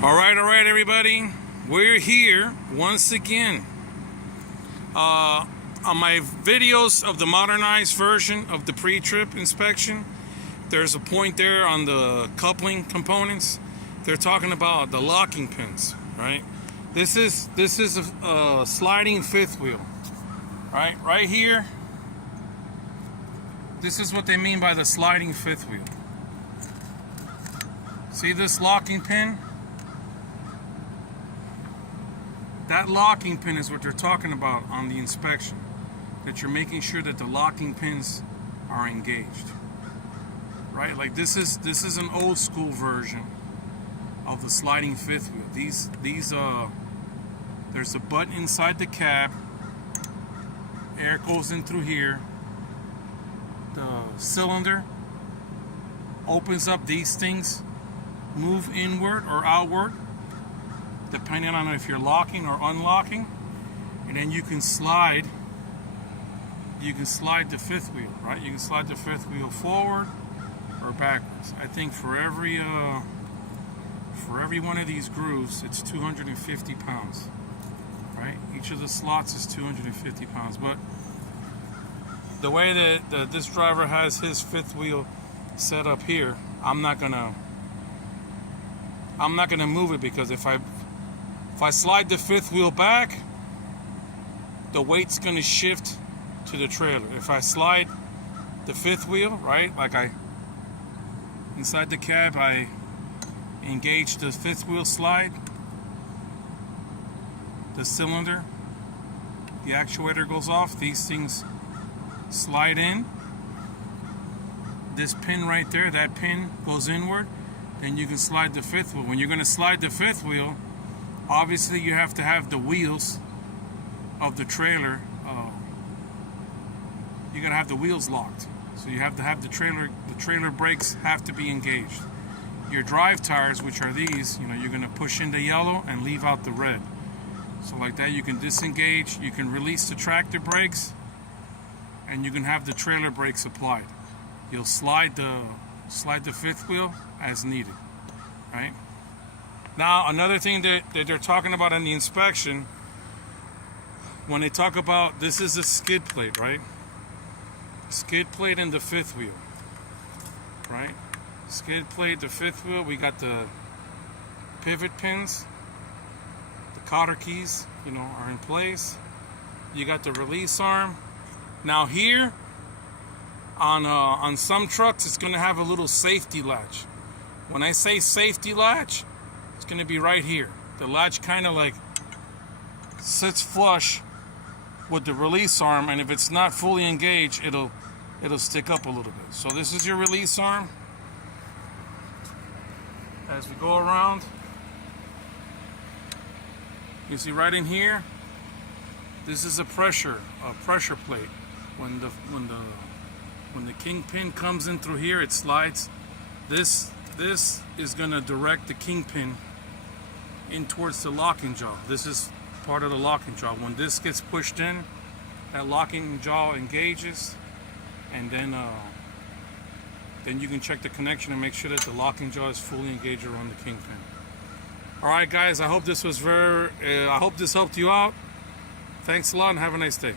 All right, everybody. We're here once again. On my videos of the modernized version of the pre-trip inspection, there's a point there on the coupling components. They're talking about the locking pins, right? This is a sliding fifth wheel, right here. This is what they mean by the sliding fifth wheel. See this locking pin? That locking pin is what they're talking about on the inspection. That you're making sure that the locking pins are engaged. Right? Like this is an old school version of the sliding fifth wheel. There's a button inside the cab. Air goes in through here. The cylinder opens up. These things move inward or outward, depending on if you're locking or unlocking, and then you can slide the fifth wheel, right? You can slide the fifth wheel forward or backwards. I think for every one of these grooves, it's 250 pounds, right? Each of the slots is 250 pounds. But the way that this driver has his fifth wheel set up here, I'm not gonna move it, because if I slide the fifth wheel back, the weight's gonna shift to the trailer. If I slide the fifth wheel, right, like inside the cab, I engage the fifth wheel slide, the cylinder, the actuator goes off, these things slide in. This pin right there, that pin goes inward, then you can slide the fifth wheel. When you're gonna slide the fifth wheel, obviously you have to have the wheels of the trailer, you gotta have the wheels locked. So you have to have the trailer brakes have to be engaged. Your drive tires, which are these, you're gonna push in the yellow and leave out the red. So like that, you can disengage, you can release the tractor brakes, and you can have the trailer brakes applied. You'll slide the fifth wheel as needed, right? Now, another thing that they're talking about in the inspection, when they talk about, this is a skid plate, right? Skid plate and the fifth wheel, right? Skid plate, the fifth wheel, we got the pivot pins, the cotter keys, are in place. You got the release arm. Now here, on some trucks, it's going to have a little safety latch. When I say safety latch, it's going to be right here. The latch kind of like sits flush with the release arm, and if it's not fully engaged, it'll stick up a little bit. So this is your release arm. As we go around, you see right in here, this is a pressure plate. When the kingpin comes in through here, it slides. This is going to direct the kingpin in towards the locking jaw. This is part of the locking jaw. When this gets pushed in, that locking jaw engages, and then you can check the connection and make sure that the locking jaw is fully engaged around the kingpin. All right, guys. I hope this helped you out. Thanks a lot, and have a nice day.